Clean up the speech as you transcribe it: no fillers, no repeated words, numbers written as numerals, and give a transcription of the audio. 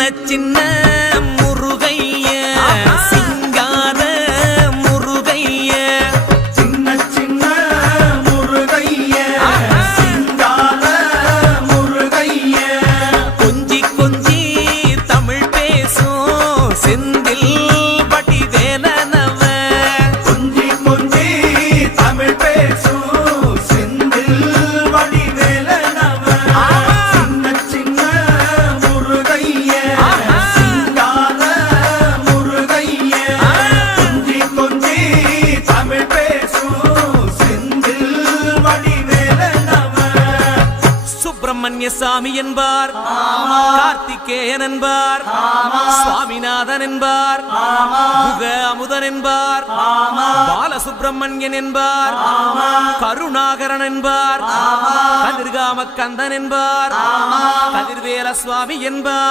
சின்ன முருகைய சிங்கார முருகைய சின்ன முருகைய சிங்கார முருகைய கொஞ்சி கொஞ்சி தமிழ் பேசும் செந்தில் வடிவேலனவ கொஞ்சி கொஞ்சி தமிழ் பேசும் செந்தில் வடிவேலனவ சின்ன முருகைய சிங்கார முருகைய கொஞ்சி கொஞ்சி தமிழ் பேசும் செந்தில் வடிவேலனவ சுப்பிரமணிய சாமி என்பார், கார்த்திகேயன் என்பார், சுவாமிநாதன் என்பார், முக அமுதன் என்பார், பாலசுப்பிரமணியன் என்பார், கருணாகரன் என்பார், கதிர்காம கந்தன் என்பார், கதிர்வேல சுவாமி என்பார்.